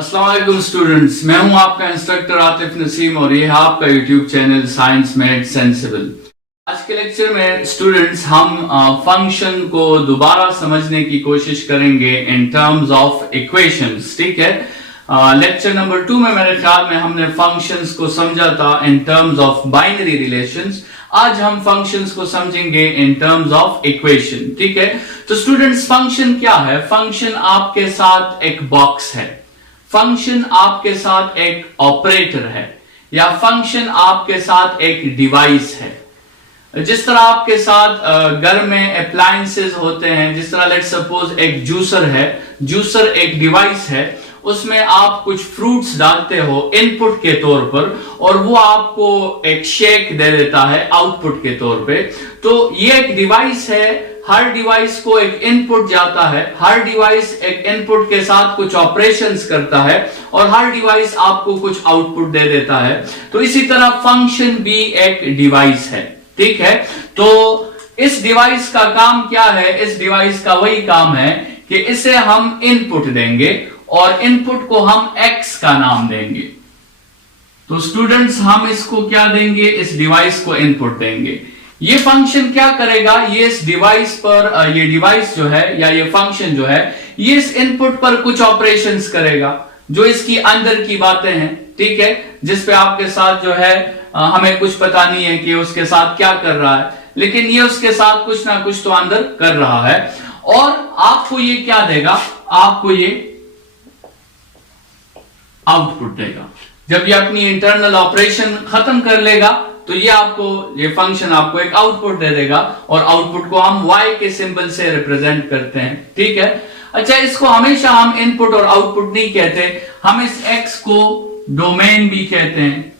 अस्सलाम वालेकुम स्टूडेंट्स, मैं हूं आपका इंस्ट्रक्टर आतिफ नसीम और ये है आपका YouTube channel science made sensible. आज के लेक्चर में स्टूडेंट्स हम फंक्शन को दोबारा समझने की कोशिश करेंगे इन टर्म्स ऑफ इक्वेशंस। ठीक है, लेक्चर नंबर 2 में मेरे ख्याल में हमने फंक्शंस को समझा था in terms of binary relations. आज हम फंक्शंस को समझेंगे इन टर्म्स ऑफ इक्वेशन। ठीक है, तो स्टूडेंट्स फंक्शन क्या है? फंक्शन आपके साथ एक बॉक्स है, फंक्शन आपके साथ एक ऑपरेटर है, या फंक्शन आपके साथ एक डिवाइस है। जिस तरह आपके साथ घर में अप्लायंसेस होते हैं, जिस तरह लेट्स सपोज एक जूसर है, जूसर एक डिवाइस है, उसमें आप कुछ फ्रूट्स डालते हो इनपुट के तौर पर और वो आपको एक शेक दे देता है आउटपुट के तौर पे। तो ये एक डिवाइस है, हर डिवाइस को एक इनपुट जाता है, हर डिवाइस एक इनपुट के साथ कुछ ऑपरेशंस करता है और हर डिवाइस आपको कुछ आउटपुट दे देता है। तो इसी तरह फंक्शन भी एक डिवाइस है। ठीक है, तो इस डिवाइस का काम क्या है? इस डिवाइस का वही काम है कि इसे हम इनपुट देंगे और इनपुट को हम x का नाम देंगे। तो स्टूडेंट्स हम इसको क्या देंगे? इस डिवाइस को इनपुट देंगे। ये फंक्शन क्या करेगा? ये इस डिवाइस पर, ये डिवाइस जो है या ये फंक्शन जो है, ये इस इनपुट पर कुछ ऑपरेशंस करेगा जो इसकी अंदर की बातें हैं। ठीक है, जिस पे आपके साथ जो है हमें कुछ पता नहीं है कि उसके साथ क्या कर रहा है, लेकिन ये उसके साथ कुछ ना कुछ तो अंदर कर रहा है। और आपको ये क्या देगा? आपको ये आउटपुट देगा। जब ये अपनी इंटरनल ऑपरेशन खत्म कर लेगा तो ये फंक्शन आपको एक आउटपुट दे देगा और आउटपुट को हम y के सिंबल से रिप्रेजेंट करते हैं। ठीक है, अच्छा, इसको हमेशा हम इनपुट और आउटपुट नहीं कहते, हम इस x को डोमेन भी कहते हैं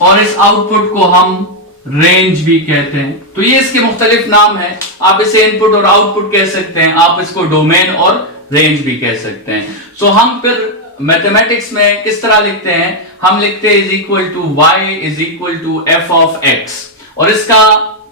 और इस आउटपुट को हम रेंज भी कहते हैं। तो ये इसके मुख्तलिफ नाम है। आप इसे इनपुट और आउटपुट कह सकते हैं, आप इसको डोमेन और रेंज भी कह सकते हैं। सो हम फिर मैथमेटिक्स में किस तरह लिखते हैं? हम लिखते हैं is equal to Y is equal to F of X, और इसका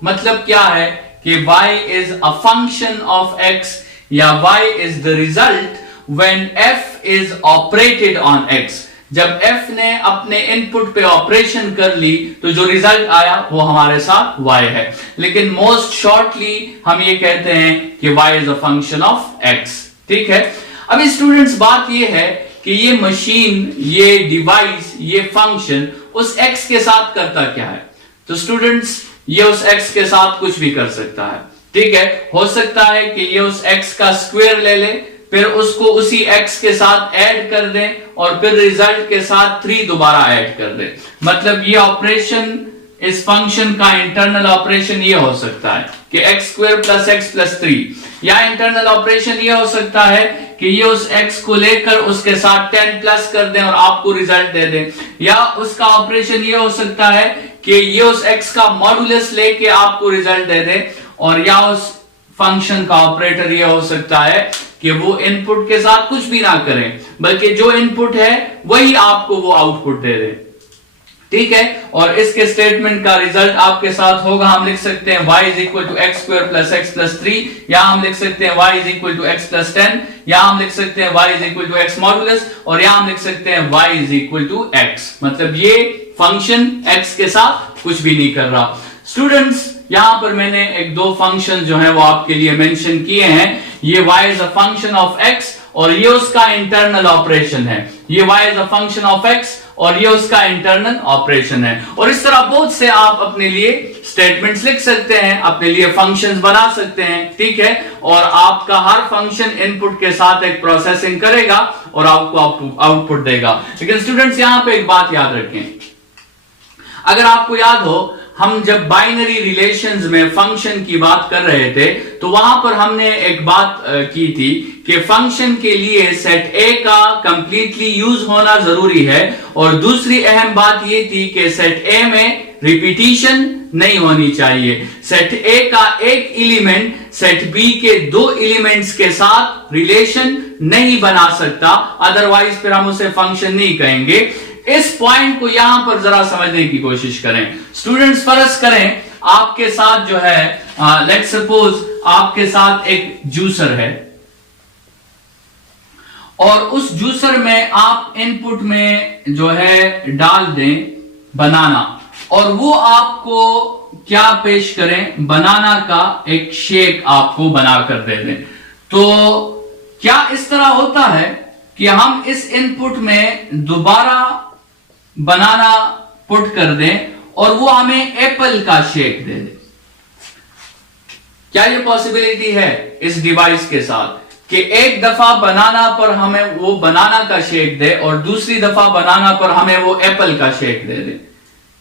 मतलब क्या है कि y is a function of x या y is the result when f is operated on x। जब f ने अपने इनपुट पे ऑपरेशन कर ली तो जो रिजल्ट आया वो हमारे साथ y है, लेकिन मोस्ट शॉर्टली हम ये कहते हैं कि y is a function of x। ठीक है, अभी स्टूडेंट्स बात ये है कि ये मशीन, ये डिवाइस, ये फंक्शन उस x के साथ करता क्या है? तो स्टूडेंट्स ये उस x के साथ कुछ भी कर सकता है। ठीक है, हो सकता है कि ये उस x का स्क्वायर ले ले, फिर उसको उसी x के साथ ऐड कर दे और फिर रिजल्ट के साथ 3 दोबारा ऐड कर दे। मतलब ये ऑपरेशन, इस फंक्शन का इंटरनल ऑपरेशन ये हो सकता है कि x square plus x plus 3, या इंटरनल ऑपरेशन ये हो सकता है कि ये उस x को लेकर उसके साथ 10 प्लस कर दें और आपको रिजल्ट दे दें, या उसका ऑपरेशन ये हो सकता है कि ये उस x का मॉडुलस लेके आपको रिजल्ट दे दे, और या उस फंक्शन का ऑपरेटर ये हो सकता है कि वो इनपुट के साथ कुछ भी ना करें, बल्कि जो इनपुट है वही आपको वो आउटपुट दे दे। ठीक है, और इसके स्टेटमेंट का रिजल्ट आपके साथ होगा, हम लिख सकते हैं y is equal to X square plus X plus 3, या हम लिख सकते हैं y is equal to X plus 10, या हम लिख सकते हैं y is equal to X modulus, और या हम लिख सकते हैं y is equal to x। मतलब ये फंक्शन x के साथ कुछ भी नहीं कर रहा। स्टूडेंट्स यहां पर मैंने एक दो फंक्शन जो है वो आपके लिए मेंशन किए हैं। ये y is a function of x और ये उसका इंटरनल ऑपरेशन है। ये y is a function of x और ये उसका इंटरनल ऑपरेशन है। और इस तरह बहुत से आप अपने लिए स्टेटमेंट्स लिख सकते हैं, अपने लिए फंक्शंस बना सकते हैं। ठीक है, और आपका हर फंक्शन इनपुट के साथ एक प्रोसेसिंग करेगा और आपको आउटपुट देगा। लेकिन स्टूडेंट्स यहां पे एक बात याद रखें, अगर आपको याद हो हम जब बाइनरी रिलेशंस में फंक्शन की बात कर रहे थे तो वहां पर हमने एक बात की थी कि फंक्शन के लिए सेट ए का कंप्लीटली यूज होना जरूरी है, और दूसरी अहम बात ये थी कि सेट ए में रिपीटिशन नहीं होनी चाहिए। सेट ए का एक एलिमेंट सेट बी के 2 एलिमेंट्स के साथ रिलेशन नहीं बना सकता, अदरवाइज फिर हम उसे फंक्शन नहीं कहेंगे। इस पॉइंट को यहां पर जरा समझने की कोशिश करें। स्टूडेंट्स फर्ज करें आपके साथ जो है, लेट्स सपोज आपके साथ एक जूसर है और उस जूसर में आप इनपुट में जो है डाल दें बनाना, और वो आपको क्या पेश करें, बनाना का एक शेक आपको बनाकर दे दें। तो क्या इस तरह होता है कि हम इस इनपुट में दोबारा बनाना पुट कर दें और वो हमें एप्पल का शेक दे दे? क्या ये पॉसिबिलिटी है इस डिवाइस के साथ कि एक दफा बनाना पर हमें वो बनाना का शेक दे और दूसरी दफा बनाना पर हमें वो एप्पल का शेक दे दे?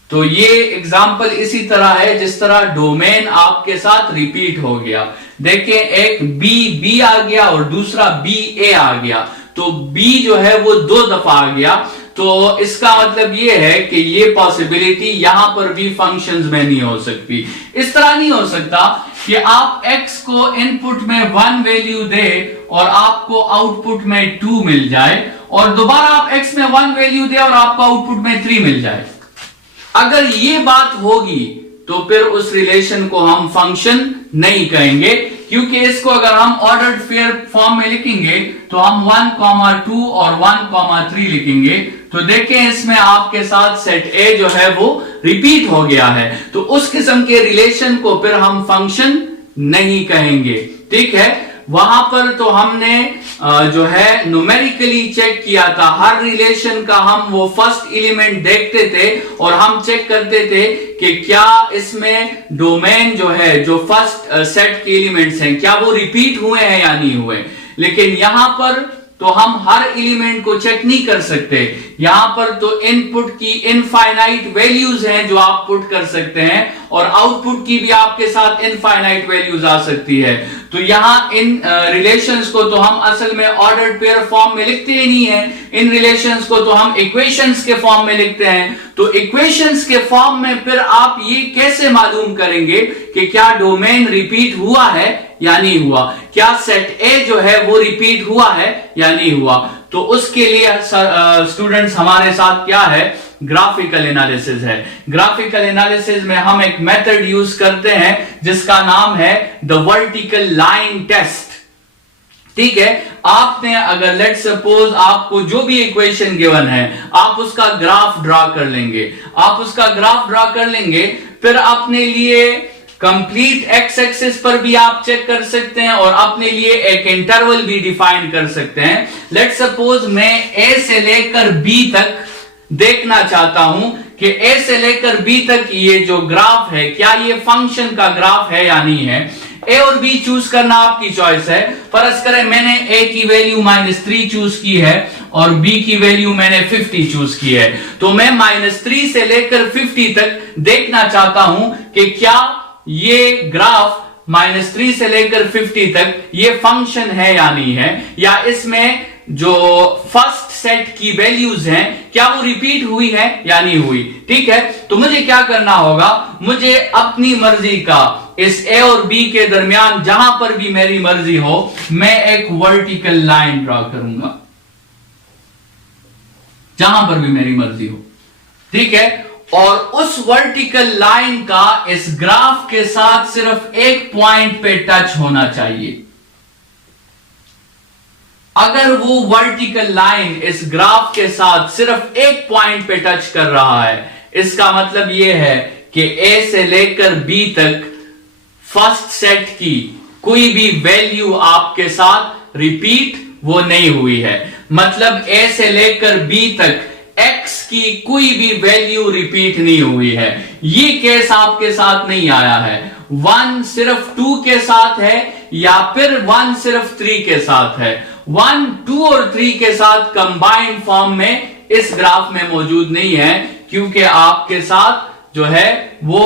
तो ये एग्जाम्पल इसी तरह है जिस तरह डोमेन आपके साथ रिपीट हो गया। देखिए, एक बी आ गया और दूसरा ए आ गया, तो बी जो है वो 2 दफा आ गया। तो इसका मतलब ये है कि ये पॉसिबिलिटी यहां पर भी फंक्शंस में नहीं हो सकती। इस तरह नहीं हो सकता कि आप x को इनपुट में 1 वैल्यू दे और आपको आउटपुट में 2 मिल जाए, और दोबारा आप x में 1 वैल्यू दे और आपको आउटपुट में 3 मिल जाए। अगर ये बात होगी तो फिर उस रिलेशन को हम फंक्शन नहीं कहेंगे, क्योंकि इसको अगर हम ऑर्डर्ड पेयर फॉर्म में लिखेंगे तो हम 1, 2 और 1, 3 लिखेंगे। तो देखें, इसमें आपके साथ सेट ए जो है वो रिपीट हो गया है, तो उस किस्म के रिलेशन को फिर हम फंक्शन नहीं कहेंगे। ठीक है, वहां पर तो हमने जो है न्यूमेरिकली चेक किया था, हर रिलेशन का हम वो फर्स्ट एलिमेंट देखते थे और हम चेक करते थे कि क्या इसमें डोमेन जो है, जो फर्स्ट सेट के एलिमेंट्स हैं, क्या वो रिपीट हुए हैं या नहीं हुए। लेकिन यहां पर तो हम हर एलिमेंट को चेक नहीं कर सकते। यहां पर तो इनपुट की इनफाइनाइट वैल्यूज हैं जो आप पुट कर सकते हैं, और आउटपुट की भी आपके साथ इनफाइनाइट वैल्यूज आ सकती है। तो यहां इन रिलेशंस को तो हम असल में ऑर्डर्ड पेयर फॉर्म में लिखते ही नहीं है, इन रिलेशंस को तो हम इक्वेशंस के फॉर्म में लिखते हैं। तो इक्वेशंस के फॉर्म में फिर आप ये कैसे मालूम करेंगे कि क्या डोमेन रिपीट हुआ है या नहीं हुआ, क्या सेट ए जो है वो रिपीट हुआ है या नहीं हुआ। तो उसके लिए स्टूडेंट्स हमारे साथ क्या है, ग्राफिकल एनालिसिस है। ग्राफिकल एनालिसिस में हम एक मेथड यूज करते हैं जिसका नाम है द वर्टिकल लाइन टेस्ट। ठीक है, आपने अगर लेट सपोज आपको जो भी इक्वेशन गिवन है आप उसका ग्राफ ड्रा कर लेंगे, आप उसका ग्राफ ड्रा कर लेंगे, फिर अपने लिए कंप्लीट एक्स एक्सिस पर भी आप चेक कर सकते हैं और अपने लिए एक इंटरवल भी डिफाइन कर सकते हैं। लेट सपोज मैं ए से लेकर बी तक देखना चाहता हूं कि ए से लेकर बी तक ये जो ग्राफ है क्या ये फंक्शन का ग्राफ है या नहीं है। ए और बी चूज करना आपकी चॉइस है। फर्ज करें मैंने ए की वैल्यू -3 चूज की है और बी की वैल्यू मैंने 50 चूज की है, तो मैं -3 से लेकर 50 तक देखना चाहता हूं कि क्या ये ग्राफ -3 से लेकर 50 तक ये फंक्शन है या नहीं है, या इसमें जो फर्स्ट सेट की वैल्यूज हैं क्या वो रिपीट हुई है या नहीं हुई। ठीक है, तो मुझे क्या करना होगा, मुझे अपनी मर्जी का इस ए और बी के दरमियान जहां पर भी मेरी मर्जी हो मैं एक वर्टिकल लाइन ड्रा करूंगा, जहां पर भी मेरी मर्जी हो। ठीक है, और उस वर्टिकल लाइन का इस ग्राफ के साथ सिर्फ एक पॉइंट पे टच होना चाहिए। अगर वो वर्टिकल लाइन इस ग्राफ के साथ सिर्फ एक पॉइंट पे टच कर रहा है, इसका मतलब यह है कि ए से लेकर बी तक फर्स्ट सेट की कोई भी वैल्यू आपके साथ रिपीट वो नहीं हुई है। मतलब ए से लेकर बी तक x की कोई भी वैल्यू रिपीट नहीं हुई है। ये केस आपके साथ नहीं आया है। 1 सिर्फ 2 के साथ है या फिर 1 सिर्फ 3 के साथ है। 1, 2 और 3 के साथ कंबाइंड फॉर्म में इस ग्राफ में मौजूद नहीं है, क्योंकि आपके साथ जो है वो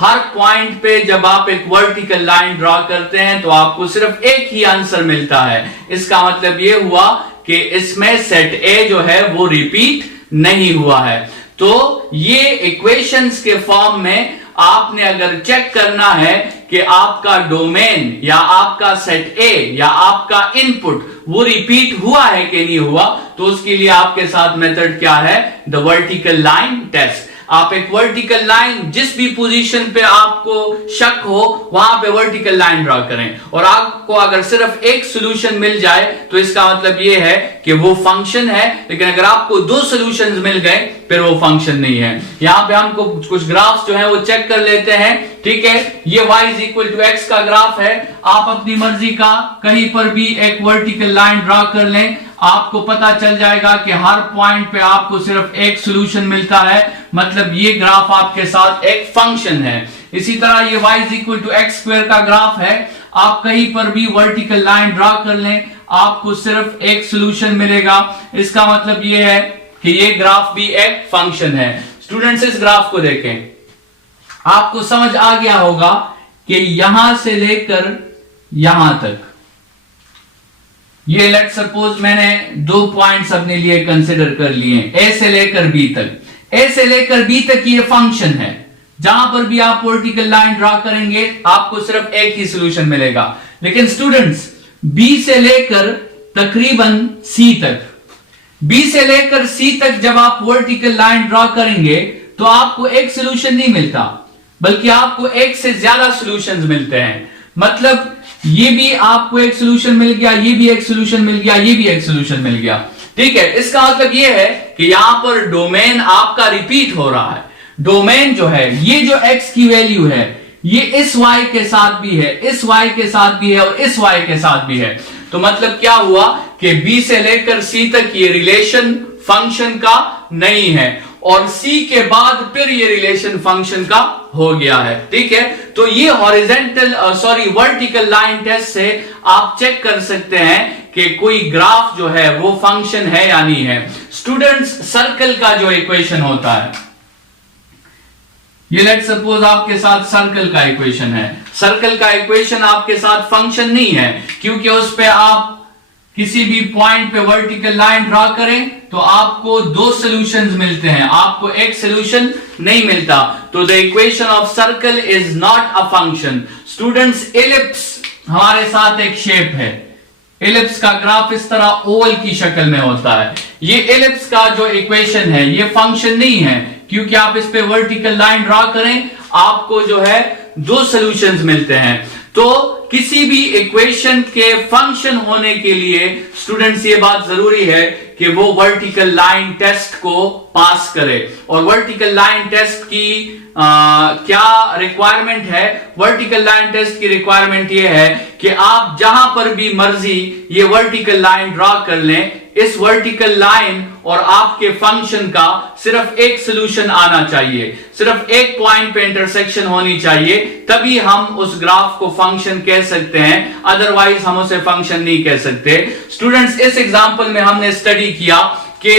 हर पॉइंट पे जब आप एक वर्टिकल लाइन ड्रॉ करते हैं तो आपको सिर्फ एक ही आंसर मिलता है। इसका मतलब ये हुआ कि इसमें सेट ए जो है वो रिपीट नहीं हुआ है। तो ये इक्वेशंस के फॉर्म में आपने अगर चेक करना है कि आपका डोमेन या आपका सेट ए या आपका इनपुट वो रिपीट हुआ है कि नहीं हुआ, तो उसके लिए आपके साथ मेथड क्या है, द वर्टिकल लाइन टेस्ट। आप एक वर्टिकल लाइन, जिस भी पोजीशन पे आपको शक हो वहां पे वर्टिकल लाइन ड्रॉ करें, और आपको अगर सिर्फ एक सॉल्यूशन मिल जाए तो इसका मतलब ये है कि वो फंक्शन है, लेकिन अगर आपको दो सॉल्यूशंस मिल गए फिर वो फंक्शन नहीं है। यहां पे हमको कुछ ग्राफ्स जो है वो चेक कर लेते हैं, ठीक है। ये y is equal to x का ग्राफ है। आप अपनी मर्जी का कहीं पर भी एक वर्टिकल लाइन ड्रॉ कर लें, आपको पता चल जाएगा कि हर पॉइंट पे आपको सिर्फ एक सॉल्यूशन मिलता है, मतलब ये ग्राफ आपके साथ एक फंक्शन है। इसी तरह ये y is equal to X square का ग्राफ है। आप कहीं पर भी वर्टिकल लाइन ड्रॉ कर लें, आपको सिर्फ एक सॉल्यूशन मिलेगा। इसका मतलब ये है कि ये ग्राफ भी एक फंक्शन है। स्टूडेंट्स इस ग्राफ को देखें, आपको समझ आ गया होगा कि यहां से लेकर यहां तक, ये लेट सपोज मैंने 2 पॉइंट्स अपने लिए कंसिडर कर लिए, ए से लेकर बी तक। ए से लेकर बी तक ये फंक्शन है। जहां पर भी आप वर्टिकल लाइन ड्रॉ करेंगे आपको सिर्फ एक ही सॉल्यूशन मिलेगा। लेकिन स्टूडेंट्स बी से लेकर तकरीबन सी तक, बी से लेकर सी तक जब आप वर्टिकल लाइन ड्रॉ करेंगे तो आपको एक सॉल्यूशन नहीं मिलता, बल्कि आपको एक से ज्यादा सॉल्यूशंस मिलते हैं। मतलब ये भी आपको एक सॉल्यूशन मिल गया, ये भी एक सॉल्यूशन मिल गया, ये भी एक सॉल्यूशन मिल गया, ठीक है। इसका मतलब ये है कि यहां पर डोमेन आपका रिपीट हो रहा है। डोमेन जो है, ये जो x की वैल्यू है, ये इस y के साथ भी है, इस y के साथ भी है और इस y के साथ भी है। तो मतलब क्या हुआ कि b से लेकर c तक ये रिलेशन फंक्शन का नहीं है, और c के बाद फिर ये रिलेशन फंक्शन का हो गया है, ठीक है। तो ये हॉरिजॉन्टल वर्टिकल लाइन टेस्ट से आप चेक कर सकते हैं कि कोई ग्राफ जो है वो फंक्शन है या नहीं है। स्टूडेंट्स सर्कल का जो इक्वेशन होता है, ये लेट सपोज आपके साथ सर्कल का इक्वेशन है। सर्कल का इक्वेशन आपके साथ फंक्शन नहीं है, क्योंकि उस पे आप किसी भी पॉइंट पे वर्टिकल लाइन ड्रॉ करें तो आपको 2 सॉल्यूशंस मिलते हैं, आपको एक सॉल्यूशन नहीं मिलता। तो the equation of circle is not a function. Students ellipse हमारे साथ एक शेप है। एलिप्स का ग्राफ इस तरह ओवल की शक्ल में होता है। ये एलिप्स का जो इक्वेशन है ये फंक्शन नहीं है, क्योंकि आप इस पे वर्टिकल लाइन ड्रॉ करें आपको जो है 2 सॉल्यूशंस मिलते हैं। तो किसी भी इक्वेशन के फंक्शन होने के लिए स्टूडेंट्स ये बात जरूरी है कि वो वर्टिकल लाइन टेस्ट को पास करे। और वर्टिकल लाइन टेस्ट की क्या रिक्वायरमेंट है? वर्टिकल लाइन टेस्ट की रिक्वायरमेंट ये है कि आप जहां पर भी मर्जी ये वर्टिकल लाइन ड्रॉ कर लें, इस वर्टिकल लाइन और आपके फंक्शन का सिर्फ एक सॉल्यूशन आना चाहिए, सिर्फ एक पॉइंट पे इंटरसेक्शन होनी चाहिए, तभी हम उस ग्राफ को फंक्शन कह सकते हैं, अदरवाइज हम उसे फंक्शन नहीं कह सकते। स्टूडेंट्स इस एग्जांपल में हमने स्टडी किया कि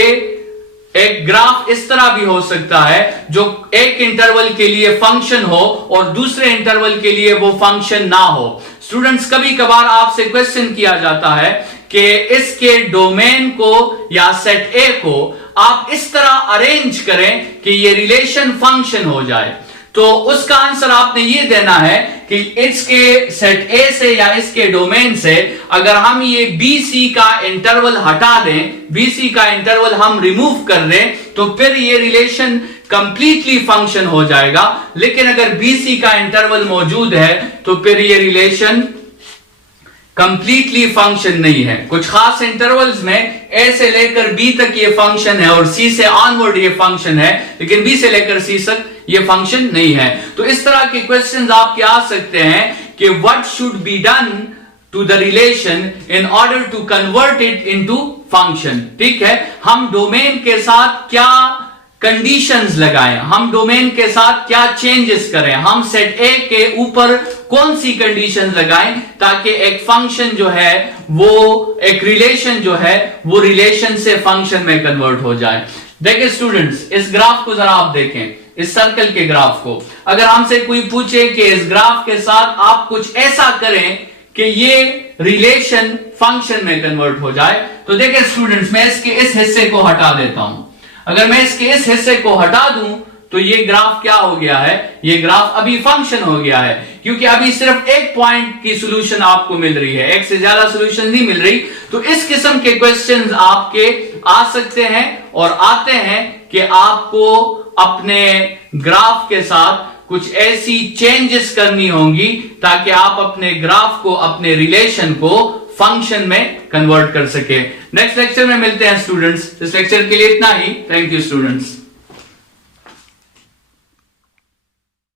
एक ग्राफ इस तरह भी हो सकता है जो एक इंटरवल के लिए फंक्शन हो और दूसरे इंटरवल के लिए वो फंक्शन ना हो। स्टूडेंट्स कभी कभार आपसे क्वेश्चन किया जाता है कि इसके डोमेन को या सेट ए को आप इस तरह अरेंज करें कि ये रिलेशन फंक्शन हो जाए। तो उसका आंसर आपने ये देना है कि इसके सेट ए से या इसके डोमेन से अगर हम ये BC का इंटरवल हटा दें, BC का इंटरवल हम रिमूव कर दें, तो फिर ये रिलेशन कंप्लीटली फंक्शन हो जाएगा। लेकिन अगर BC का इंटरवल मौजूद है तो फिर ये रिलेशन कंप्लीटली फंक्शन नहीं है। कुछ खास इंटरवल्स में A से लेकर B तक ये फंक्शन है और C से ऑनवर्ड ये फंक्शन है, लेकिन B से लेकर C तक ये फंक्शन नहीं है। तो इस तरह के क्वेश्चंस आपके आ सकते हैं कि what should be done to the relation in order to convert it into function. ठीक है, हम डोमेन के साथ क्या कंडीशंस लगाएं, हम डोमेन के साथ क्या चेंजेस करें, हम सेट ए के ऊपर कौन सी कंडीशंस लगाएं ताकि एक फंक्शन जो है वो, एक रिलेशन जो है वो रिलेशन से फंक्शन में कन्वर्ट हो जाए। देखिए स्टूडेंट्स, इस ग्राफ को जरा आप देखें, इस सर्कल के ग्राफ को। अगर हमसे कोई पूछे कि इस ग्राफ के साथ आप कुछ ऐसा करें कि ये रिलेशन फंक्शन में कन्वर्ट हो जाए, तो देखिए स्टूडेंट्स, मैं इसके इस हिस्से को हटा देता हूं। अगर मैं इसके इस हिस्से को हटा दूं तो ये ग्राफ क्या हो गया है, ये ग्राफ अभी फंक्शन हो गया है, क्योंकि अभी सिर्फ एक पॉइंट की सॉल्यूशन आपको मिल रही है, एक से ज्यादा सॉल्यूशन नहीं मिल रही। तो इस किस्म के क्वेश्चंस आपके आ सकते हैं और आते हैं कि आपको अपने ग्राफ के साथ कुछ ऐसी चेंजेस करनी होंगी ताकि आप अपने ग्राफ को, अपने रिलेशन को फंक्शन में कन्वर्ट कर सके। नेक्स्ट लेक्चर में मिलते हैं स्टूडेंट्स। इस लेक्चर के लिए इतना ही। Thank you students.